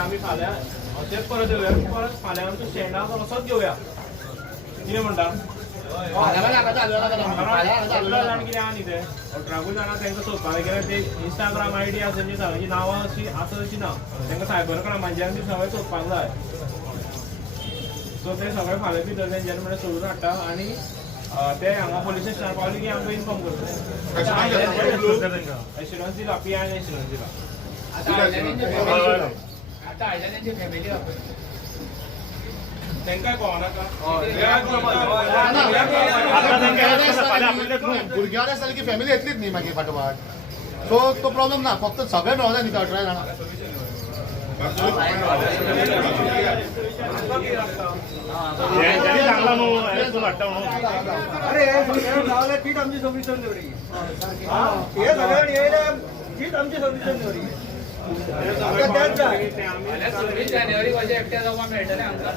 आम्ही फाल्यां तेच परत येऊया परत फाल्यां आमच्या स्टँडार असोच घेवया कितें म्हणटा कितें आहा न्ही ते 18 जाणां तांकां सोदपाक गेल्यार ते इंस्टाग्राम आयडी आसा तेंची सगळ्यांची नांवां अशी आसा अशी ना तांकां सायबर क्रायमांच्यान ती सगळें सोदपाक जाय सो ते सगळे फाल्यां भितर तेंच्यानी म्हळ्यार सोडून हाडटा आनी ते हांगा पुलीस स्टेशनार पावले की आमकां इन्फॉर्म करता एश्युरन्स दिला PI एश्युरन्स दिला भुरग्यां आसली की फॅमिली येतलीच न्ही मागीर फाटोफाट सो तो प्रॉब्लेम ना फक्त सगळे मेळना न्ही 18 जाणां जानेवारी माझ्या एकट्या जावपाक मेळटलें आमकां